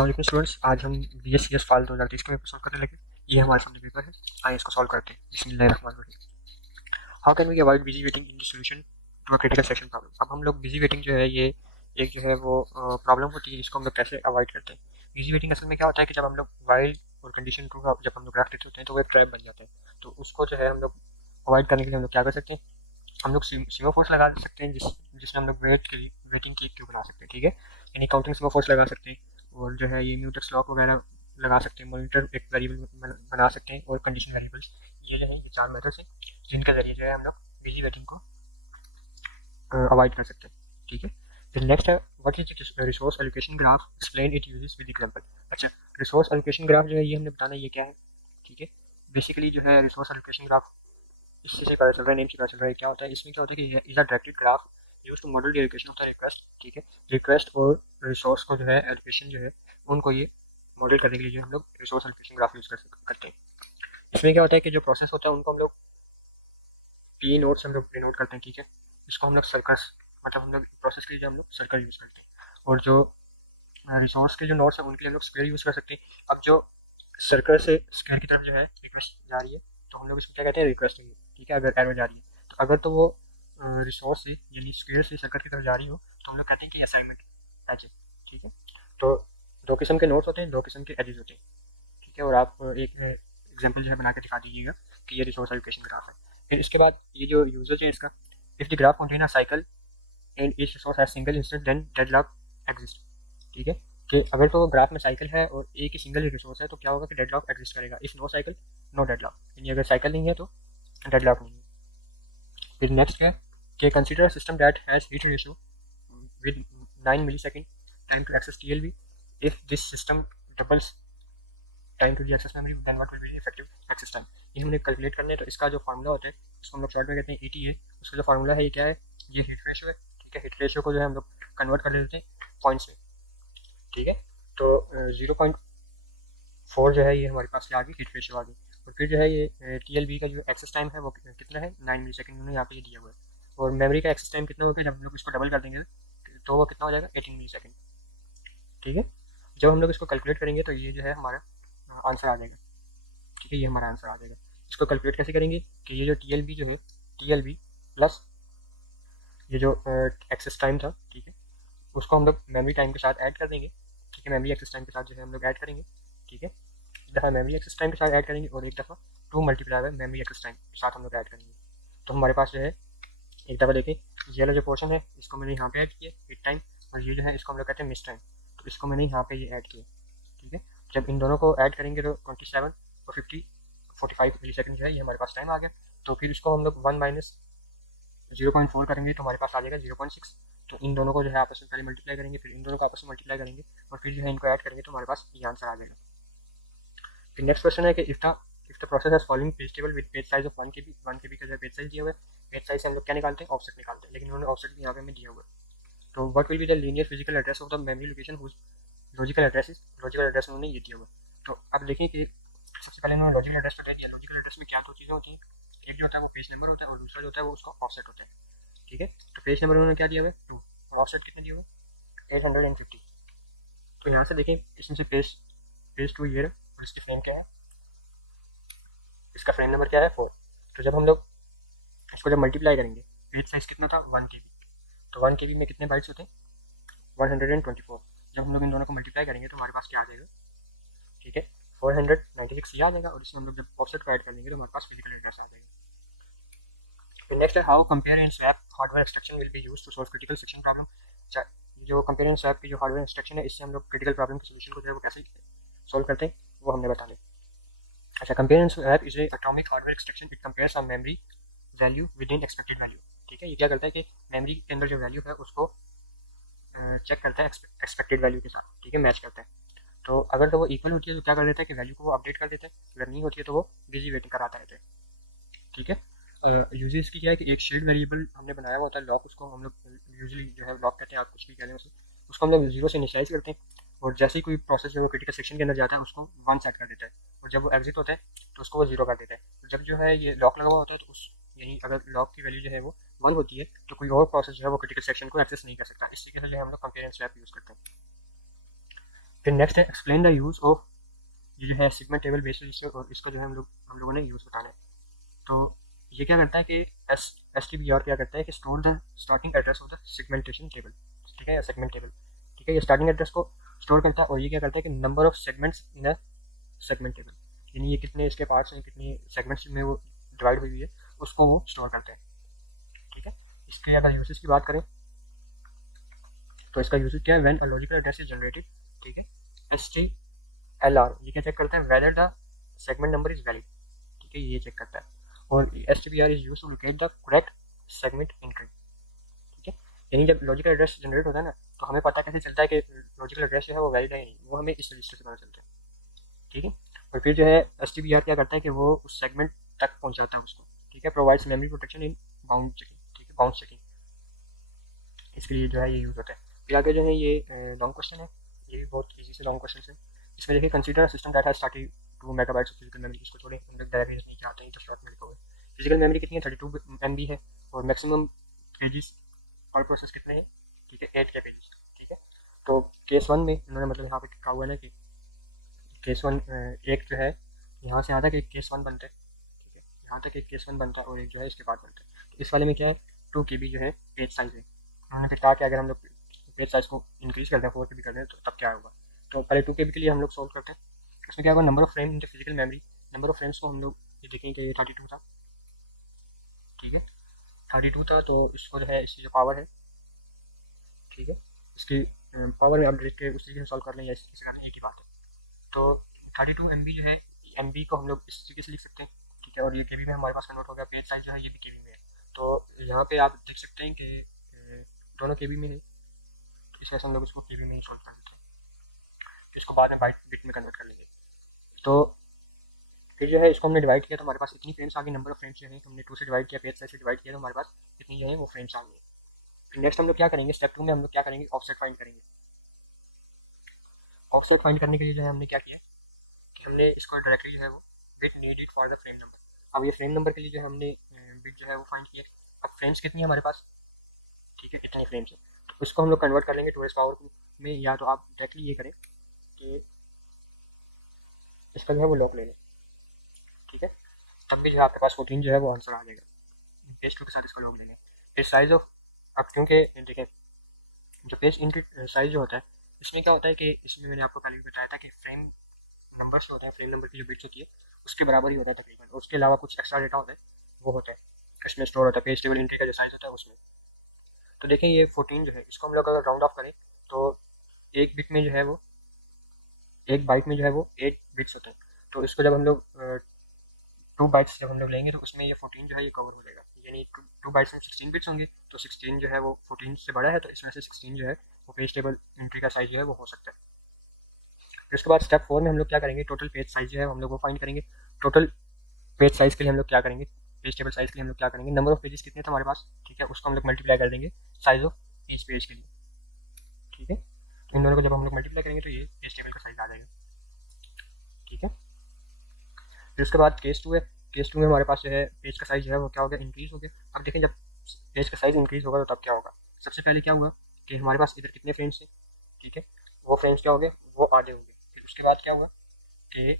अस्सलाम वालेकुम स्टूडेंट्स, आज हम BSCS फाइल 2023 का पेपर सॉल्व करने लगे। ये हमारे सामने पेपर है, आइए इसको सॉल्व करते हैं। बिस्मिल्लाहिर्रहमानिर्रहीम। How can we avoid busy waiting in the solution to a critical section problem. अब हम लोग बिजी वेटिंग जो है ये एक जो है वो प्रॉब्लम होती है, जिसको हम लोग कैसे अवॉइड करते हैं। बिजी वेटिंग असल में क्या होता है कि जब हम लोग वाइल और कंडीशन ट्रू का जब हम लोग रख देते होते हैं तो वो एक ट्रैप बन जाता है। तो उसको जो है हम लोग अवॉइड करने के लिए हम लोग क्या कर सकते हैं, हम लोग सीमाफोर्स लगा सकते हैं जिसमें हम लोग वेटिंग की क्यू बना सकते हैं। ठीक है, यानी काउंटिंग सीमाफोर्स लगा सकते हैं, और जो है ये म्यूटेक्स लॉक वगैरह लगा सकते हैं, मॉनिटर एक वेरिएबल बना सकते हैं, और कंडीशन वेरिएबल्स। ये जो है ये चार मेथड्स हैं जिनके जरिए जो है हम लोग बिजी वेटिंग को अवॉइड कर सकते हैं। ठीक है, फिर नेक्स्ट है what is resource allocation graph, explain it uses with example. अच्छा, रिसोर्स एलोकेशन ग्राफ जो है ये हमने बताना है ये क्या है। ठीक है, बेसिकली जो है रिसोर्स एलोकेशन ग्राफ इससे से पता चल रहा है, नेम से पता चल रहा है क्या होता है। इसमें क्या होता है कि is a directed graph use to model the allocation of the request. ठीक है, रिक्वेस्ट और रिसोर्स को जो है एलोकेशन जो है उनको ये मॉडल करने के लिए जो हम लोग रिसोर्स एलोकेशन ग्राफ यूज करते हैं। इसमें क्या होता है कि जो प्रोसेस होता है उनको हम लोग पी नोड से हम लोग डिनोट करते हैं। ठीक है, इसको हम लोग सर्कल्स, मतलब हम लोग प्रोसेस के लिए हम लोग सर्कल यूज करते हैं, और जो रिसोर्स के जो नोड्स हैं उनके लिए हम लोग स्क्वायर यूज कर सकते हैं। अब जो सर्कल से स्क्वायर की तरफ जो है रिक्वेस्ट जा रही है तो हम लोग इसको क्या कहते हैं, रिक्वेस्ट। ठीक है, अगर एरो जा रही है तो अगर तो वो रिसोर्स से यानी स्क्वायर से सर्कल की तरफ जा रही हो तो हम लोग कहते हैं कि असाइनमेंट पैच है। ठीक है, तो दो किस्म के नोट्स होते हैं, दो किस्म के एजेस होते हैं। ठीक है, और आप एक एग्जाम्पल जो है बना के दिखा दीजिएगा कि ये रिसोर्स एलोकेशन ग्राफ है। फिर इसके बाद ये जो यूजर है इसका, if the graph contain a cycle and each resource has single instance then deadlock exist. ठीक है, कि अगर तो ग्राफ में साइकिल है और एक ही सिंगल रिसोर्स है तो क्या होगा कि डेडलॉक एग्जिस्ट करेगा। If no cycle no deadlock, यानी अगर साइकिल नहीं है तो डेडलॉक नहीं है। फिर नेक्स्ट है कि consider system that has hit ratio with 9 millisecond time to access TLB। If this system doubles time to the access memory then what will be effective access time. ये हमने कैलकुलेट करना है, तो इसका जो फार्मूला होता है उसको हम लोग शॉर्ट में कहते हैं ETA। उसका जो फार्मूला है ये क्या है, ये हीट रेशियो है। ठीक है, हीट रेशियो को जो है हम लोग कन्वर्ट कर देते हैं पॉइंट्स में। ठीक है, तो 0.4 जो है ये हमारे पास आ गई हीट रेशियो आ गई, और फिर जो है ये TLB का जो एक्सेस टाइम है वो कितना है, 9 मिली सेकेंड उन्होंने यहाँ पे ये दिया हुआ है। और मेमोरी का एक्सेस टाइम कितना होगा, जब हम लोग इसको डबल कर देंगे तो वो कितना हो जाएगा, 18 मिली सेकेंड। ठीक है, जब हम लोग इसको कैलकुलेट करेंगे तो ये जो है हमारा आंसर आ जाएगा। ठीक है, ये हमारा आंसर आ जाएगा। इसको कैलकुलेट कैसे करेंगे कि ये जो TLB जो है, TLB प्लस ये जो एक्सेस टाइम था, ठीक है, उसको हम लोग मेमोरी टाइम के साथ ऐड कर देंगे। ठीक है, मेमोरी एक्सेस टाइम के साथ जो है हम लोग ऐड करेंगे। ठीक है, एक दफ़ा मेमोरी एक्सेस टाइम के साथ ऐड करेंगे और एक दफ़ा 2 multiply by memory access time के साथ हम लोग ऐड करेंगे। तो हमारे पास जो है एक दफ़ा देखिए, ये वाला जो पोर्शन है इसको मैंने यहाँ पे ऐड किया हिट टाइम, और ये जो है इसको हम लोग कहते हैं मिस टाइम, तो इसको मैंने यहाँ पे ये ऐड किया। ठीक है, जब इन दोनों को ऐड करेंगे तो 27 और 45 मिली सेकंड जो है ये हमारे पास टाइम आ गया। तो फिर इसको हम लोग 1 माइनस 0.4 करेंगे तो हमारे पास आ जाएगा 0.6। तो इन दोनों को जो है आपस में पहले मल्टीप्लाई करेंगे, फिर इन दोनों को आपस में मल्टीप्लाई करेंगे, और फिर जो है इनको ऐड करेंगे तो हमारे पास ये आंसर आ जाएगा। फिर नेक्स्ट क्वेश्चन है कि if the process has following page table with page size of 1 KB, 1 KB का जो है पेज साइज दिया हुआ है। पेज साइज से हम लोग क्या निकालते हैं, ऑफसेट निकालते हैं, लेकिन उन्होंने ऑफसेट भी यहाँ पे हमें दिया हुआ है। तो what will be the linear physical address of the memory location whose logical address उन्होंने ये दिया हुआ है। तो अब देखें कि सबसे पहले उन्होंने लॉजिकल एड्रेस बता दिया। लॉजिकल एड्रेस में क्या दो चीज़ें होती हैं, एक जो होता है वो पेज नंबर होता है, और दूसरा जो होता है वो उसका ऑफसेट होता है। ठीक है, तो पेज नंबर उन्होंने क्या दिया हुआ है 2, और ऑफसेट कितने दिए हुए हैं 850। तो यहाँ से देखें इसमें से पेज 2 ये है, और इसके फ्रेम क्या है, इसका फ्रेम नंबर क्या है 4। तो जब हम लोग इसको जब मल्टीप्लाई करेंगे, पेज साइज कितना था 1 KB, तो 1 KB में कितने बाइट्स होते हैं 124। जब हम लोग इन दोनों को मल्टीप्लाई करेंगे तो हमारे पास क्या आ जाएगा, ठीक है 496 ये आ जाएगा, और इसमें हम लोग जब ऑफसेट को ऐड कर देंगे तो हमारे पास फिजिकल एड्रेस आ जाएगा। फिर नेक्स्ट है how compare and swap hardware instruction will be used to solve critical section problem. जो कंपेयर एंड स्वैप की जो हार्डवेयर इंस्ट्रक्शन है इससे हम लोग क्रिटिकल प्रॉब्लम के सोल्यूशन को जो है वो कैसे सॉल्व करते हैं वो हमने बताना है। अच्छा, compare and swap is a atomic hardware instruction, it compares a memory value with in expected value. ठीक है, ये क्या करता है कि मेमोरी के अंदर जो वैल्यू है उसको चेक करता है एक्सपेक्टेड वैल्यू के साथ। ठीक है, मैच करता है। तो अगर तो वो इक्वल होती है तो क्या कर देता है कि वैल्यू को वो अपडेट कर देता है, अगर नहीं होती है तो वो बिजी वेटिंग कराता रहता है। ठीक है, यूजली इसकी क्या है कि एक शेड वेरिएबल हमने बनाया हुआ होता है लॉक, उसको हम लोग यूजली जो है लॉक कहते हैं, आप कुछ भी कह लें उसे, उसको हम लोग 0 से इनिशियलाइज करते हैं, और जैसे ही कोई प्रोसेस जो है क्रिटिकल सेक्शन के अंदर जाता है उसको 1 सेट कर देता है, और जब वो एग्जिट होता है तो उसको वो 0 कर देता है। तो जब जो है ये लॉक लगा हुआ होता है तो उस यानी अगर लॉक की वैल्यू जो है वो 1 होती है तो कोई और प्रोसेस जो है वो क्रिटिकल सेक्शन को एक्सेस नहीं कर सकता। इस तरीके से जो है हम लोग कंपेयर एंड स्वैप यूज़ करते हैं। फिर नेक्स्ट है एक्सप्लेन द यूज़ ऑफ, ये जो है सेगमेंट टेबल बेस्ड, और इसको जो है हम लोगों ने यूज़ बताना है। तो ये क्या करता है कि एस टी बी आर क्या करता है कि store the starting address of the segmentation table, ठीक है, या सेगमेंट टेबल, ठीक है, ये स्टार्टिंग एड्रेस को स्टोर करता है, और ये क्या करता है कि number of segments in a segment table, यानी ये कितने इसके पार्ट्स हैं, कितनी सेगमेंट्स में वो डिवाइड हुई हुई है, उसको वो स्टोर करते हैं, ठीक है। इसके अगर यूसेज की बात करें तो इसका यूसेज क्या है, when a logical address is generated, ठीक है, एस टी एल आर ये क्या चेक करता है, whether the segment number is valid, ठीक है, ये चेक करता है, और S T B R is use to locate the correct segment entry, ठीक है। यानी जब लॉजिकल एड्रेस जनरेट होता है ना, तो हमें पता कैसे चलता है कि लॉजिकल एड्रेस जो है वो वैलिड है नहीं, वो हमें इस रजिस्टर से पता चलता है, ठीक है। और फिर जो है एस टी बी आर क्या करता है कि वो उस सेगमेंट तक पहुंचाता है उसको, ठीक है, provides memory protection in bound checking, ठीक है, बाउंड चेकिंग, इसके लिए जो है ये यूज़ होता है। फिर आगे जो है ये लॉन्ग क्वेश्चन है, ये भी बहुत ईजी से लॉन्ग क्वेश्चन है। इसमें देखिए consider system data starting 2 megabytes of physical memory, इसको छोड़े हम लोग डायरेक्ट नहीं चाहते हैं, तो शॉर्ट में लिखा हुआ है। फिजिकल मेमोरी कितनी है, 32 MB है, और मैक्सिमम पेजेस पर प्रोसेस कितने हैं, ठीक है, 8 के पेजेस, ठीक है। तो केस 1 में इन्होंने मतलब यहाँ पे लिखा हुआ है ना कि केस 1 एक जो है यहाँ से आता है कि केस 1 बनता है, ठीक है, यहाँ तक एक केस 1 बनता है, और एक जो है इसके बाद बनता है। तो इस वाले में क्या है, 2 KB जो है पेज साइज है। उन्होंने फिर कहा कि अगर हम लोग पेज साइज को इंक्रीज करते हैं, 4 KB करते हैं, तो तब क्या होगा। तो पहले 2 KB के लिए हम लोग सोल्व करते हैं। उसमें क्या होगा, number of frame in the physical memory, number of frames को हम लोग ये देखेंगे कि ये 32 था, ठीक है, 32 था, तो इसको जो है इसकी जो पावर है, ठीक है, इसकी पावर में अपडेट के उस तरीके से सॉल्व कर लें या इस तरीके से कर लें, एक ही बात है। तो 32 MB जो है, MB को हम लोग इस तरीके से लिख सकते हैं, ठीक है, और ये KB में हमारे पास कन्वर्ट हो गया, पेज साइज जो है ये भी KB में है। तो यहाँ पे आप देख सकते हैं कि दोनों KB में है, तो इस वजह से हम लोग इसको KB में ही सोल्व कर लेते हैं, तो इसको बाद में बाइट बिट में कन्वर्ट कर लेंगे। तो फिर जो है इसको हमने डिवाइड किया, तो हमारे पास इतनी फ्रेम्स आ गई, नंबर ऑफ फ्रेम्स जो है हमने 2 से डिवाइड किया, पेज साइज से डिवाइड किया, तो हमारे पास इतनी जो है वो फ्रेम्स आ गई। फिर नेक्स्ट हम लोग क्या करेंगे, स्टेप 2 में हम लोग क्या करेंगे, ऑफसेट फाइंड करेंगे। ऑफसेट फाइंड करने के लिए जो है हमने क्या किया कि हमने इसको डायरेक्टली जो है वो bit needed for the frame number, अब ये फ्रेम नंबर के लिए जो हमने बिट जो है वो फाइंड किया। अब फ्रेम्स कितनी है हमारे पास, ठीक है, इतने फ्रेम्स है, तो इसको हम लोग कन्वर्ट कर लेंगे 2s पावर में, या तो आप डायरेक्टली ये करें कि इसका जो है वो लॉग ले लें, ठीक है, तब भी जो है आपके पास 14 जो है वो आंसर आ जाएगा, पेज 2 के साथ इसका लॉग ले लें। फिर साइज ऑफ, अब क्योंकि देखें जो पेज इंट साइज जो होता है, इसमें क्या होता है कि इसमें मैंने आपको पहले भी बताया था कि फ्रेम नंबर्स जो होते हैं, फ्रेम नंबर की जो बिट्स होती है उसके बराबर ही होता है तकरीबन, और उसके अलावा कुछ एक्स्ट्रा डेटा होता है वो होता है इसमें स्टोर होता है, पेज टेबल एंट्री का जो साइज होता है उसमें। तो देखें ये 14 जो है, इसको हम लोग अगर राउंड ऑफ करें तो एक बिट में जो है वो, एक बाइट में जो है वो 8 बिट्स होते हैं, तो इसको जब हम लोग 2 बाइट्स जब हम लोग लेंगे तो उसमें ये 14 जो है ये कवर हो जाएगा, यानी 2 बाइट्स में 16 बिट्स होंगे, तो 16 जो है वो 14 से बड़ा है, तो इसमें से 16 जो है वो पेज टेबल एंट्री का साइज जो है वो हो सकता है। फिर उसके बाद स्टेप 4 में हम लोग क्या करेंगे, टोटल पेज साइज जो है हम लोग वो फाइंड करेंगे। टोटल पेज साइज के लिए हम लोग क्या करेंगे, पेज टेबल साइज के लिए हम लोग क्या करेंगे, नंबर ऑफ पेजेस कितने थे हमारे पास, ठीक है, उसको हम लोग मल्टीप्लाई कर देंगे साइज ऑफ ईच पेज के लिए, ठीक है। तो इन दोनों को जब हम लोग मल्टीप्लाई करेंगे तो ये पेज टेबल का साइज आ जाएगा, ठीक है। फिर उसके बाद केस 2 है, केस 2 में हमारे पास जो है पेज का साइज जो है वो क्या हो गया, इंक्रीज हो गया। अब देखें जब पेज का साइज इंक्रीज होगा तो तब क्या होगा, सबसे पहले क्या हुआ कि हमारे पास इधर कितने फ्रेम्स थे, ठीक है, वो फ्रेम्स क्या हो गए, वो आधे हो गए। फिर उसके बाद क्या हुआ कि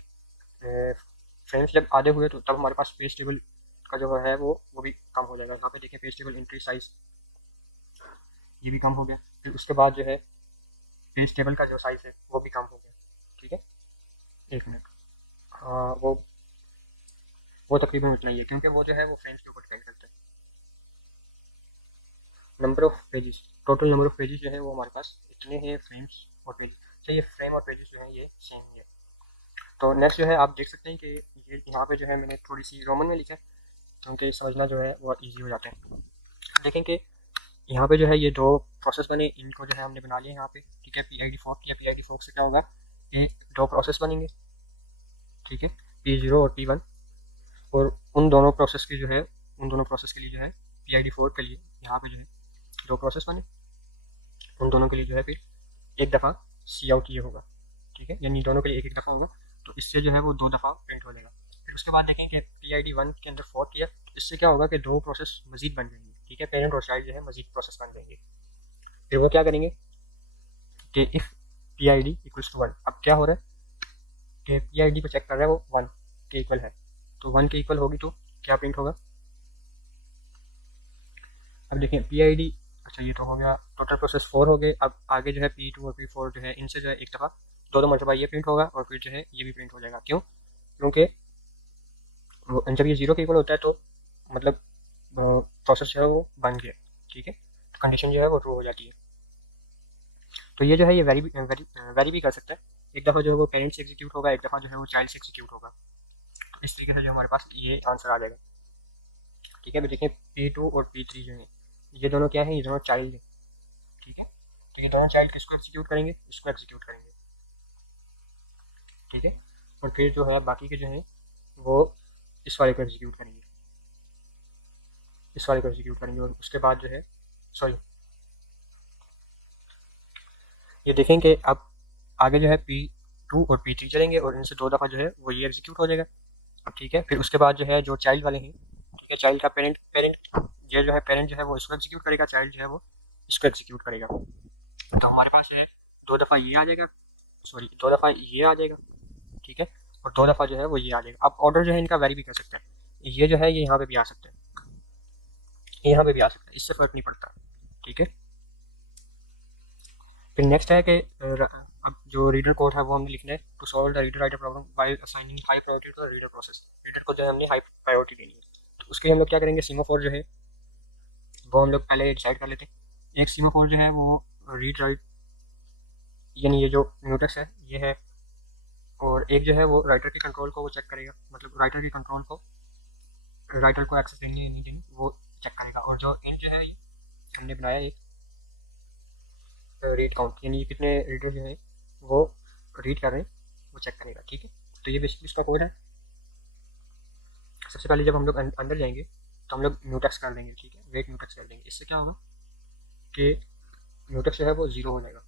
फ्रेम्स जब आधे हुए तो तब हमारे पास पेज टेबल का जो है वो भी कम हो जाएगा। यहाँ पे देखिए पेज टेबल एंट्री साइज ये भी कम हो गया। फिर उसके बाद जो है पेज टेबल का जो साइज है वो भी कम हो गया, ठीक है, एक मिनट, हाँ वो तकरीबन उतना ही है, क्योंकि वो जो है वो फ्रेम्स के ऊपर डिपेंड करता है। Number of pages, total number of pages जो है वो हमारे पास इतने हैं फ्रेम्स और पेजेस, तो ये फ्रेम और पेजेस जो है ये सेम ही है। तो नेक्स्ट जो है आप देख सकते हैं कि ये यहाँ पे जो है मैंने थोड़ी सी रोमन में लिखा है, क्योंकि समझना जो है वो ईजी हो जाता है। देखें कि यहाँ पे जो है ये 2 प्रोसेस बने, इनको जो है हमने बना लिया यहाँ पे, ठीक है, PID फोर्क किया, PID फोर्क से क्या होगा, ये 2 प्रोसेस बनेंगे, ठीक है, P0 और P1, और उन दोनों प्रोसेस की जो है उन दोनों प्रोसेस के लिए जो है PID फोर्क के लिए यहाँ पे जो है 2 प्रोसेस बने, उन दोनों के लिए जो है फिर एक दफ़ा सी आउट ये होगा, ठीक है, यानी दोनों के लिए एक एक दफ़ा होगा, तो इससे जो है वो 2 दफ़ा प्रिंट हो जाएगा। फिर उसके बाद देखें कि PID1 के अंदर फोर्क किया, इससे क्या होगा कि 2 प्रोसेस मजीद बन जाएंगे, ठीक है, पेरेंट और चाइल्ड जो है मजीद प्रोसेस बन जाएंगे। फिर वो क्या करेंगे कि if P I D equals to 1। अब क्या हो रहा है कि पी आई डी को चेक कर रहा है वो 1 के इक्वल है, तो 1 के इक्वल होगी तो क्या प्रिंट होगा। अब देखें पी आई डी, अच्छा ये तो हो गया, टोटल प्रोसेस 4 हो गए। अब आगे जो है P2 और P4 जो है इनसे जो है एक दफ़ा दो मरतबा ये प्रिंट होगा और फिर जो है ये भी प्रिंट हो जाएगा। क्यों? क्योंकि जब ये 0 के इक्वल होता है तो मतलब प्रोसेस जो है वो बन गया, ठीक है, तो कंडीशन जो है वो ट्रू हो जाती है। तो ये जो है ये वेरी भी कर सकते हैं, एक दफ़ा जो है वो पेरेंट से एग्जीक्यूट होगा, एक दफ़ा जो है वो चाइल्ड से एग्जीक्यूट होगा। इस तरीके से जो हमारे पास ये आंसर आ जाएगा, ठीक है। तो देखें P2 और P3 जो है ये दोनों क्या है, ये दोनों चाइल्ड है, ठीक है। तो ये दोनों चाइल्ड किसको एग्जीक्यूट करेंगे, इसको एग्जीक्यूट करेंगे, ठीक है। और फिर जो है बाकी के जो है वो इस वाले को एग्जीक्यूट करेंगे, इस वाले को एग्जीक्यूट करेंगे। और उसके बाद जो है सॉरी ये देखेंगे अब आगे जो है P2 और P3 चलेंगे और इनसे दो दफ़ा जो है वो ये एग्जीक्यूट हो जाएगा, ठीक है। फिर उसके बाद जो है जो चाइल्ड वाले हैं, ठीक है, चाइल्ड का पेरेंट पेरेंट ये जो है पेरेंट जो है वो इसको एग्जीक्यूट करेगा, चाइल्ड जो है वो इसको एग्जीक्यूट करेगा। तो हमारे पास है दो दफ़ा ये आ जाएगा, सॉरी दो दफ़ा ये आ जाएगा, ठीक है, और दो दफ़ा जो है वो ये आ जाएगा। अब ऑर्डर जो है इनका वेरी भी कर सकते हैं, ये जो है ये यहाँ पे भी आ सकते हैं, यहाँ पे भी आ सकता है, इससे फ़र्क नहीं पड़ता, ठीक है। फिर नेक्स्ट है कि अब जो रीडर कोड है वो हमने लिखना है to solve the reader writer problem by assigning high priority to the reader process. Reader को जो है हमने हाई प्रायोरिटी देनी है, तो उसके लिए हम लोग क्या करेंगे, सीमाफोर जो है वो हम लोग पहले डिसाइड कर लेते हैं। एक सीमाफोर जो है वो रीड राइट यानी ये जो म्यूटेक्स है ये है, और एक जो है वो राइटर के कंट्रोल को वो चेक करेगा, मतलब राइटर के कंट्रोल को राइटर को एक्सेस देनी है नहीं देनी वो चेक करेगा। और जो इन जो है हमने बनाया एक रीड काउंट यानी कितने रीडर जो है वो रीड कर रहे हैं वो चेक करेगा, ठीक है। तो ये बेसिकली इसका कोड है। सबसे पहले जब हम लोग अंदर जाएंगे तो हम लोग म्यूटेक्स कर देंगे, ठीक है, वेट म्यूटेक्स कर देंगे। इससे क्या होगा कि म्यूटेक्स जो है वो 0 हो जाएगा,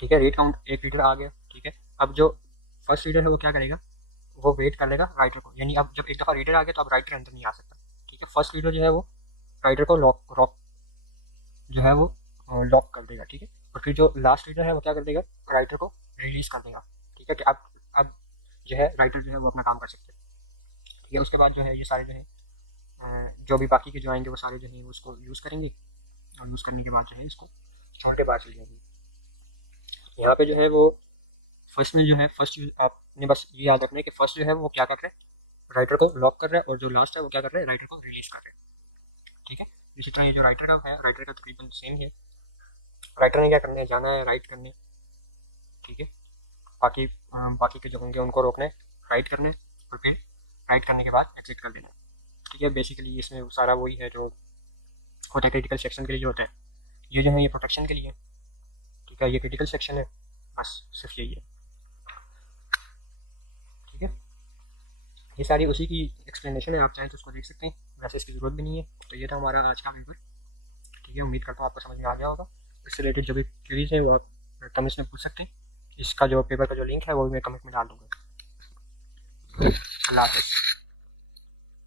ठीक है। रीड काउंट एक रीडर आ गया, ठीक है। अब जो फर्स्ट रीडर है वो क्या करेगा, वो वेट कर लेगा राइटर को, यानी अब जब एक दफ़ा रीडर आ गया तो अब राइटर अंदर नहीं आ सकता, ठीक है। फर्स्ट रीडर जो है वो राइटर को लॉक जो है वो लॉक कर देगा, ठीक है। और फिर जो लास्ट रीडर है वो क्या कर देगा, राइटर को रिलीज कर देगा, ठीक है, कि अब जो है राइटर जो है वो अपना काम कर सकते हैं, ठीक है। उसके बाद जो है ये सारे जो है जो भी बाकी के जो आएंगे वो सारे जो है उसको यूज़ करेंगे, और यूज़ करने के बाद जो है इसको छोड़ के बाहर चल जाएंगे। यहाँ पे जो है वो फर्स्ट में जो है फर्स्ट आपने बस ये याद रखना है कि फर्स्ट जो है वो क्या कर रहा है, राइटर को लॉक कर रहा है, और जो लास्ट है वो क्या कर रहा है, राइटर को रिलीज कर रहा है, ठीक है। इसी तरह ये जो राइटर का है, राइटर का तकरीबन सेम है, राइटर ने क्या करना है, जाना है राइट करने, ठीक है। बाकी के जो होंगे उनको रोकना है, राइट करना है, और फिर राइट करने के बाद एग्जिट कर देना, ठीक है। बेसिकली इसमें सारा वही है जो होता है क्रिटिकल सेक्शन के लिए जो होता है, ये जो है ये प्रोटेक्शन के लिए, ठीक है, ये क्रिटिकल सेक्शन है, बस सिर्फ यही है, ठीक है। ये सारी उसी की एक्सप्लेनेशन है, आप चाहें तो उसको देख सकते हैं, वैसे इसकी ज़रूरत भी नहीं है। तो ये था हमारा आज का पेपर, ठीक है। उम्मीद करता हूँ आपको समझ में आ गया होगा। इससे रिलेटेड जो भी क्वेरीज है वो आप कमेंट्स में पूछ सकते हैं। इसका जो पेपर का जो लिंक है वो मैं कमेंट में डाल दूँगा। अल्लाह हाफ़िज़।